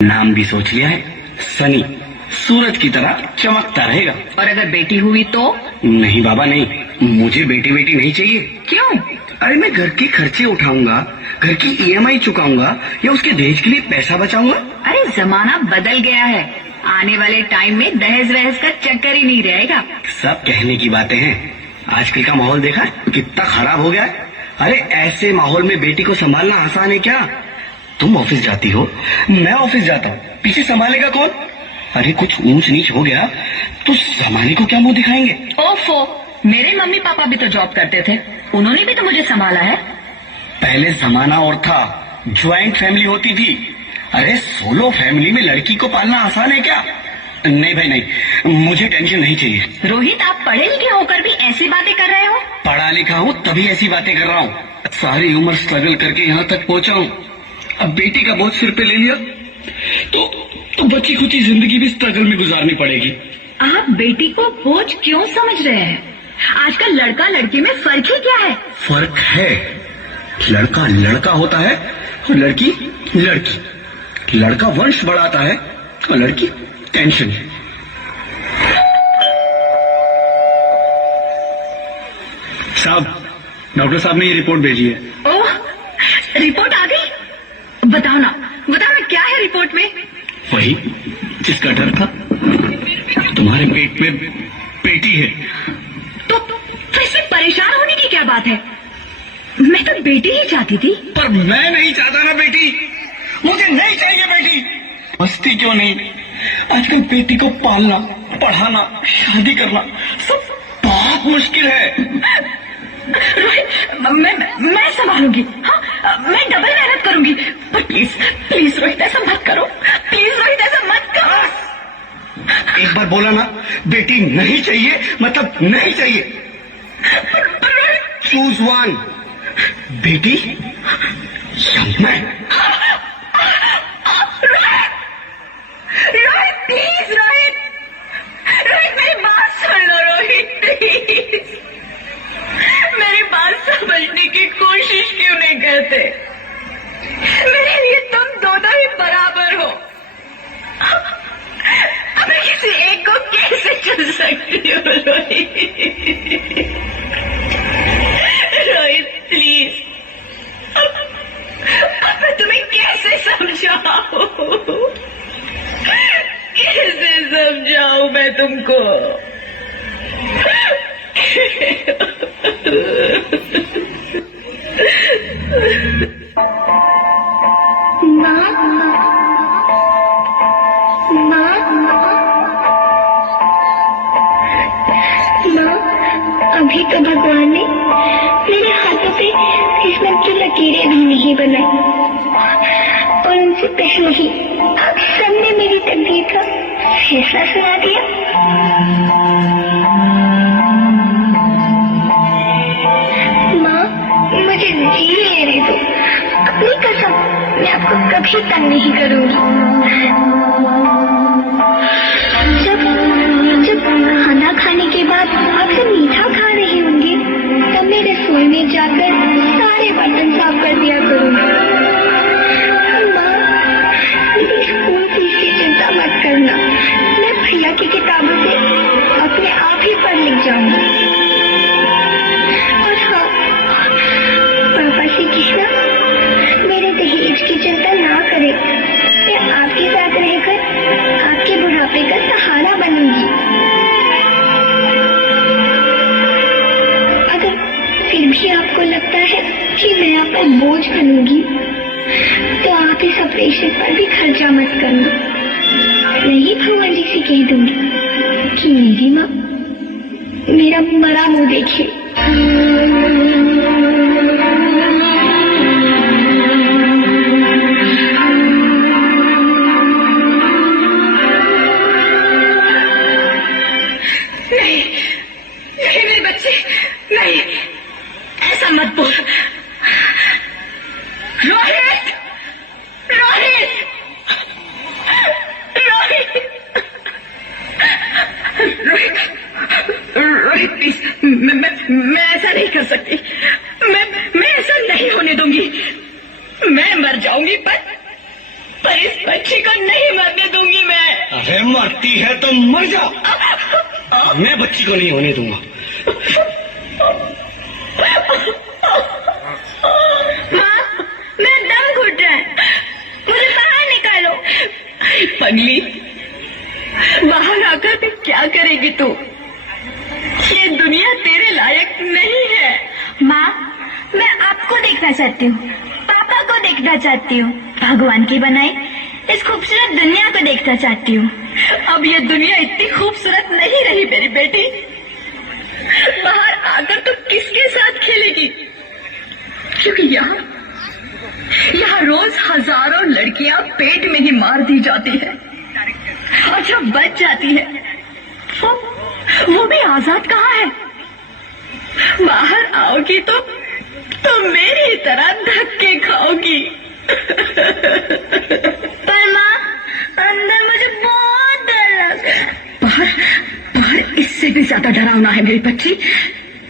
नाम भी सोच लिया है, सनी। सूरज की तरह चमकता रहेगा। और अगर बेटी हुई तो? नहीं बाबा नहीं, मुझे बेटी बेटी नहीं चाहिए। क्यों? अरे मैं घर के खर्चे उठाऊंगा, घर की ईएमआई चुकाऊंगा या उसके दहेज के लिए पैसा बचाऊंगा। अरे जमाना बदल गया है, आने वाले टाइम में दहेज वहेज का चक्कर ही नहीं रहेगा। सब कहने की बातें हैं, आजकल का माहौल देखा है कितना खराब हो गया है। अरे ऐसे माहौल में बेटी को संभालना आसान है क्या? तुम ऑफिस जाती हो, मैं ऑफिस जाता हूँ, पीछे संभालेगा कौन? अरे कुछ ऊंच नीच हो गया तो जमाने को क्या मुंह दिखाएंगे? ओफो, मेरे मम्मी पापा भी तो जॉब करते थे, उन्होंने भी तो मुझे संभाला है। पहले जमाना और था, ज्वाइंट फैमिली होती थी। अरे सोलो फैमिली में लड़की को पालना आसान है क्या? नहीं भाई नहीं, मुझे टेंशन नहीं चाहिए। रोहित, आप पढ़े लिखे होकर भी ऐसी बातें कर रहे हो? पढ़ा लिखा हूँ तभी ऐसी बातें कर रहा हूँ। सारी उम्र स्ट्रगल करके यहाँ तक पहुँचा हूँ, अब बेटी का बोझ सिर पे ले लिया तो बची खुची जिंदगी भी स्ट्रगल में गुजारनी पड़ेगी। आप बेटी को बोझ क्यों समझ रहे हैं? आजकल लड़का लड़की में फर्क ही क्या है? फर्क है, लड़का लड़का होता है और लड़की लड़की। लड़का वंश बढ़ाता है और लड़की टेंशन। साहब, डॉक्टर साहब ने ये रिपोर्ट भेजी है। ओह, रिपोर्ट आ गई? बताओ ना क्या है रिपोर्ट में? वही जिसका डर था, तुम्हारे पेट में बेटी है। तो फिर से परेशान होने की क्या बात है? मैं तो बेटी ही चाहती थी। पर मैं नहीं चाहता ना बेटी, मुझे नहीं चाहिए बेटी। मस्ती क्यों नहीं, आजकल बेटी को पालना, पढ़ाना, शादी करना सब बहुत मुश्किल है। रोहित, मैं संभालूंगी। हाँ, मैं डबल मेहनत करूंगी। पर प्लीज रोहित, ऐसा मत करो। प्लीज रोहित, ऐसा मत करो। एक बार बोला ना, बेटी नहीं चाहिए मतलब नहीं चाहिए। चूज वन, बेटी या मैं। रोहित प्लीज, रोहित मेरी बात सुन लो। रोहित प्लीज, मेरी बात समझने की कोशिश क्यों नहीं करते? मेरे लिए तुम दोनों ही बराबर हो। अब मैं किसी एक को कैसे चुन सकती हूँ? रोहित प्लीज, अब मैं तुम्हें कैसे समझाऊं? कैसे समझाऊं मैं तुमको? अभी तो भगवान ने मेरे हाथों पे किस्मत की लकीरें भी नहीं बनाई, और उनसे पहले ही आप सबने मेरी तकदीर का फैसला सुना दिया। माँ, मुझे जी लेने दो। अपनी कसम, मैं आपको कभी तंग नहीं करूंगी। जब खाना खाने के बाद आपसे मीठा खा रही होंगी, तब मैं रसोई में जाकर सारे बर्तन साफ कर दिया करूंगी। माँ, मेरी स्कूल फीस की चिंता मत करना, मैं भैया की किताबों से अपने आप ही पढ़ लिख जाऊंगी। और हाँ, पापा से कहना मेरे दहेज की चिंता ना करे, मैं आपके साथ रहकर आपके बुढ़ापे का सहारा बनूंगी। अगर फिर भी आपको लगता है कि मैं आप पर बोझ बनूंगी, तो आप इस ऑपरेशन पर भी खर्चा मत करना। मैं ही भगवान जी से कह दूंगी कि मेरी माँ मेरा मरा मुंह देखे। नहीं मेरे बच्चे, नहीं, ऐसा मत बोल। रोहित, रोहित, रोहित, रोहित, रोहित प्लीज, मैं ऐसा नहीं कर सकती। मैं ऐसा नहीं होने दूंगी। मैं मर जाऊंगी पर इस बच्ची को नहीं मरने दूंगी मैं। अरे मरती है तो मर जा, मैं बच्ची को नहीं होने दूंगा। माँ, मेरा दम घुट रहा है, मुझे बाहर निकालो। पगली, बाहर आकर भी क्या करेगी तू? ये दुनिया तेरे लायक नहीं है। माँ, मैं आपको देखना चाहती हूँ, पापा को देखना चाहती हूँ, भगवान की बनाई इस खूबसूरत दुनिया को देखना चाहती हूँ। अब ये दुनिया इतनी खूबसूरत नहीं रही मेरी बेटी। बाहर आकर तो किसके साथ खेलेगी? क्योंकि यहाँ रोज हजारों लड़कियां पेट में ही मार दी जाती है, और जो बच जाती है वो भी आजाद कहाँ है? बाहर आओगी तो मेरी तरह धक्के खाओगी। पर माँ, अंदर मुझे बहुत डर लग रहा है। बाहर इससे भी ज्यादा डरावना है मेरी बच्ची,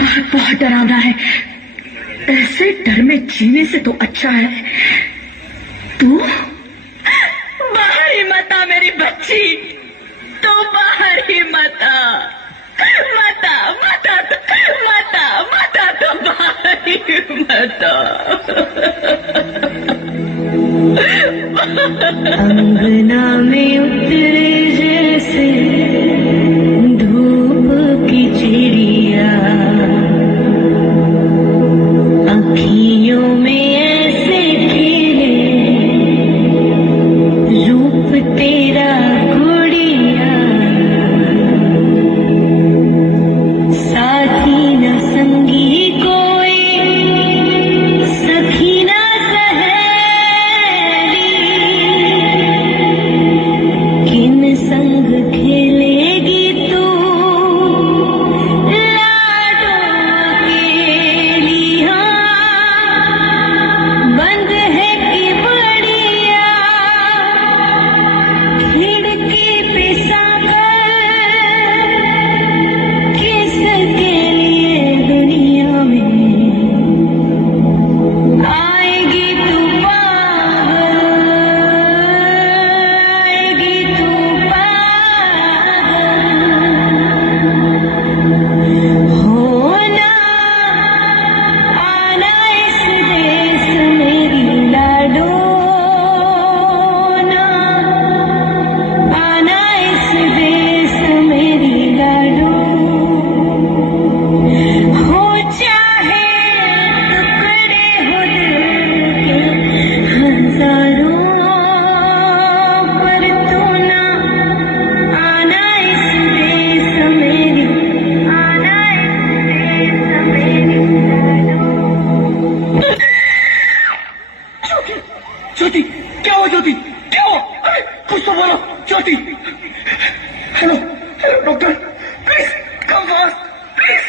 बाहर बहुत डरावना है। ऐसे डर में जीने से तो अच्छा है तू बाहर ही मत आ मेरी बच्ची, तो बाहर ही मत आ, तो बाहर ही मत आ। अंगना में उतरे जैसे धूप की चिड़िया, अखियों में ऐसे खिले रूप तेरा गुड़िया, साथी न संगी कोई, सखी न किन संग खेलेगी तू लाडो अकेलिया, बंद है कि बढ़िया खिड़की पे साकर, किसके लिए दुनिया में आएगी तू पागल, आएगी तू होना आना इस देश मेरी लाडो, ना आना इस देश मेरी लाडो, हो चाहे टुकड़े हो दिल के हजारों, पर तू ना आना इस देश मेरी, आना इस देश मेरी लाडो। ज्योति, क्या हुआ ज्योति, क्या हुआ? अरे कुछ तो बोलो Jyoti. Hello doctor, please come fast, please.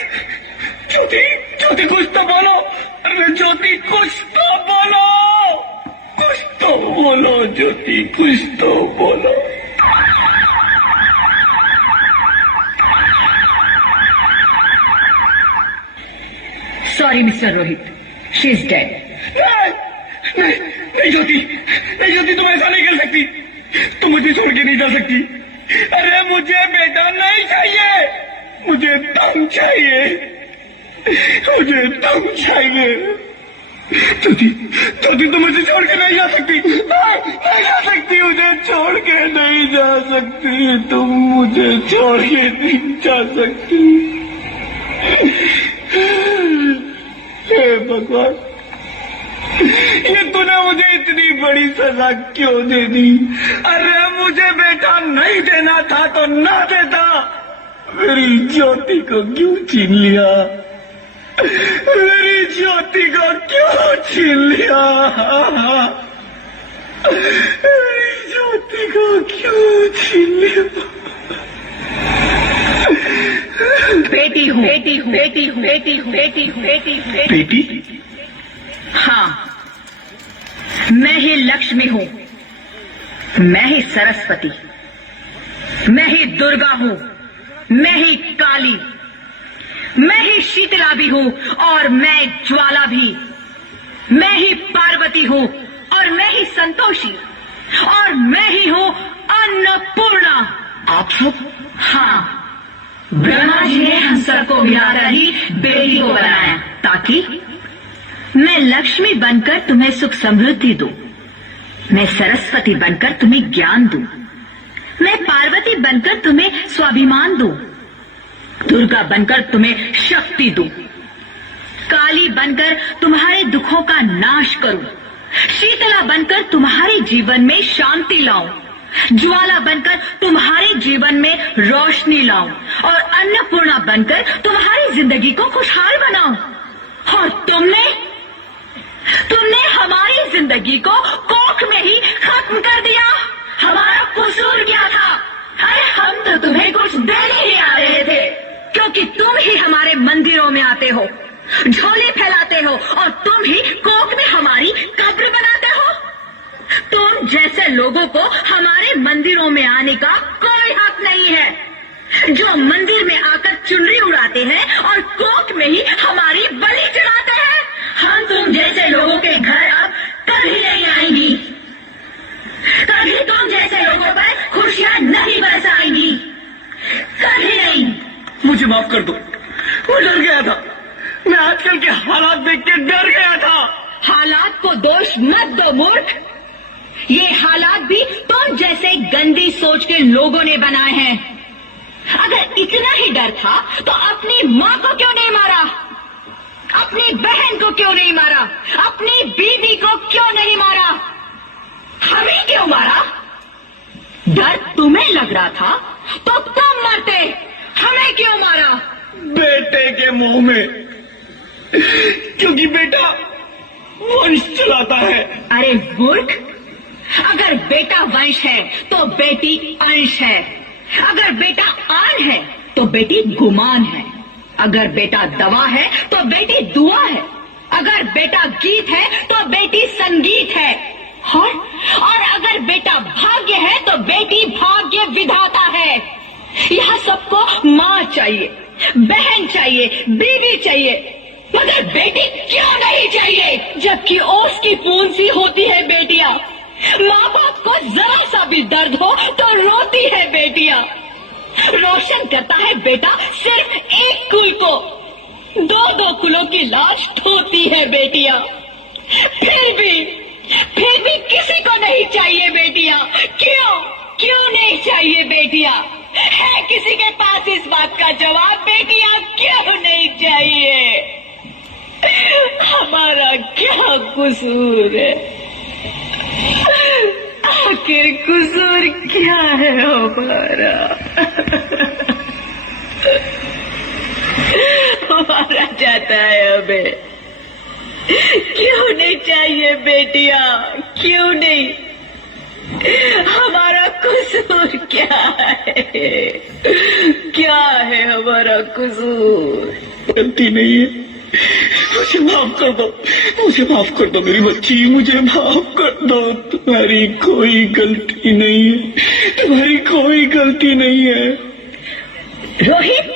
Jyoti कुछ तो बोलो। अरे ज्योति कुछ तो बोलो, ज्योति कुछ तो बोलो। Sorry mister Rohit, she is dead. नहीं ज्योति, तुम ऐसा नहीं कर सकती, तुम मुझे छोड़ के नहीं जा सकती। अरे मुझे बेटा नहीं चाहिए, मुझे दम चाहिए, ज्योति तुम मुझे छोड़ के नहीं जा सकती, नहीं जा सकती, मुझे छोड़ के नहीं जा सकती, तुम मुझे छोड़ के नहीं जा सकती। हे भगवान, ये तूने मुझे इतनी बड़ी सजा क्यों दे दी? अरे मुझे बेटा नहीं देना था तो ना देता, मेरी ज्योति को क्यों छीन लिया? मेरी ज्योति को क्यों छीन लिया? मेरी ज्योति को क्यों छीन लिया? बेटी हूँ। बेटी? हाँ, मैं ही लक्ष्मी हूँ, मैं ही सरस्वती, मैं ही दुर्गा हूँ, मैं ही काली, मैं ही शीतला भी हूँ और मैं ज्वाला भी, मैं ही पार्वती हूँ और मैं ही संतोषी, और मैं ही हूँ अन्नपूर्णा। आप सब? हाँ, ब्रह्मा जी ने हम सबको मिलाकर ही बेटी को बनाया ताकि मैं लक्ष्मी बनकर तुम्हें सुख समृद्धि दूं, मैं सरस्वती बनकर तुम्हें ज्ञान दूं, मैं पार्वती बनकर तुम्हें स्वाभिमान दूं, दुर्गा बनकर तुम्हें शक्ति दूं, काली बनकर तुम्हारे दुखों का नाश करूं, शीतला बनकर तुम्हारे जीवन में शांति लाऊं, ज्वाला बनकर तुम्हारे जीवन में रोशनी लाऊं और अन्नपूर्णा बनकर तुम्हारी जिंदगी को खुशहाल बनाऊं। और तुमने हमारी जिंदगी को कोख में ही खत्म कर दिया। हमारा कसूर क्या था? अरे हम तो तुम्हें कुछ देने ही आ रहे थे, क्योंकि तुम ही हमारे मंदिरों में आते हो, झोले फैलाते हो और तुम ही कोख में हमारी कब्र बनाते हो। तुम जैसे लोगों को हमारे मंदिरों में आने का कोई हक नहीं है, जो मंदिर में आकर चुनरी उड़ाते हैं और कोख में ही हमारी बलि चढ़ाते हैं। हम तुम जैसे लोगों के घर अब कभी नहीं आएंगी, कभी तुम जैसे लोगों पर खुशियां नहीं बरसाएंगी, कभी नहीं। मुझे माफ कर दो, मैं डर गया था। मैं आजकल के हालात देख के डर गया था। हालात को दोष मत दो मूर्ख, ये हालात भी तुम जैसे गंदी सोच के लोगों ने बनाए हैं। अगर इतना ही डर था तो अपनी माँ को क्यों नहीं मारा, अपनी बहन को क्यों नहीं मारा, अपनी बीवी को क्यों नहीं मारा, हमें क्यों मारा? डर तुम्हें लग रहा था तो तुम मरते, हमें क्यों मारा? बेटे के मुंह में, क्योंकि बेटा वंश चलाता है। अरे मूर्ख, अगर बेटा वंश है तो बेटी अंश है, अगर बेटा आन है तो बेटी गुमान है, अगर बेटा दवा है तो बेटी दुआ है, अगर बेटा गीत है तो बेटी संगीत है, और अगर बेटा भाग्य है तो बेटी भाग्य विधाता है। यहाँ सबको माँ चाहिए, बहन चाहिए, बीवी चाहिए, मगर बेटी क्यों नहीं चाहिए? जबकि ओस की पूंछ सी होती है बेटियां, माँ बाप को जरा सा भी दर्द हो तो रोती है बेटियां, रोशन करता है बेटा सिर्फ एक कुल को, दो दो कुलों की लाश ढोती है बेटियां। फिर भी किसी को नहीं चाहिए बेटियां। क्यों नहीं चाहिए बेटियां? है किसी के पास इस बात का जवाब? बेटियां क्यों नहीं चाहिए? हमारा क्या कसूर है? आखिर कसूर क्या है हमारा? मारा जाता है हमें, क्यों नहीं चाहिए बेटियां? क्यों नहीं? हमारा कसूर क्या है? क्या है हमारा कसूर? गलती नहीं है, मुझे माफ कर दो, मुझे माफ कर दो मेरी बच्ची, मुझे माफ कर दो। तुम्हारी कोई गलती नहीं है, तुम्हारी कोई गलती नहीं है। रोहित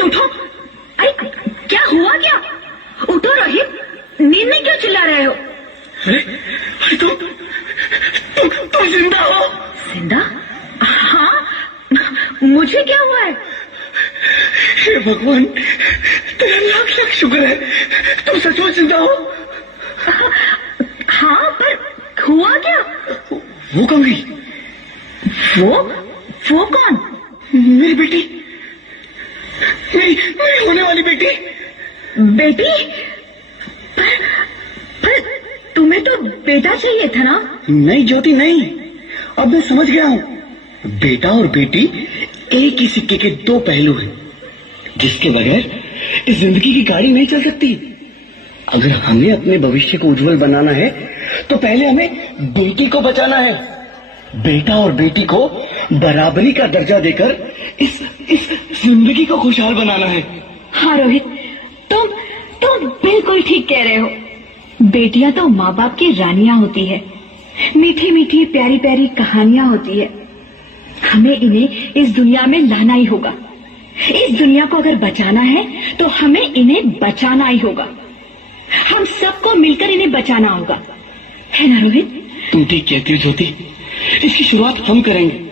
उठो। अरे क्या हुआ? क्या? उठो रोहित, नींद में क्यों चिल्ला रहे हो? अरे तुम जिंदा हो? जिंदा? हाँ, मुझे क्या हुआ है? हे भगवान, तेरा लाख लाख शुक्र है, तुम सचमुच जिंदा हो। हाँ, पर हुआ क्या? वो कौन गई? वो कौन? मेरी बेटी, मेरी होने वाली बेटी। बेटी? पर तुम्हें तो बेटा चाहिए था ना? नहीं ज्योति नहीं, अब मैं समझ गया हूँ। बेटा और बेटी एक ही सिक्के के दो पहलू हैं, जिसके बगैर इस जिंदगी की गाड़ी नहीं चल सकती। अगर हमें अपने भविष्य को उज्जवल बनाना है तो पहले हमें बेटी को बचाना है। बेटा और बेटी को बराबरी का दर्जा देकर इस जिंदगी को खुशहाल बनाना है। हाँ रोहित, तुम बिल्कुल ठीक कह रहे हो। बेटियां तो माँ बाप की रानियां होती है, मीठी मीठी प्यारी प्यारी कहानियां होती है। हमें इन्हें इस दुनिया में लाना ही होगा। इस दुनिया को अगर बचाना है तो हमें इन्हें बचाना ही होगा। हम सबको मिलकर इन्हें बचाना होगा। है ना रोहित? तुम ठीक कहती हो ज्योति, इसकी शुरुआत हम करेंगे।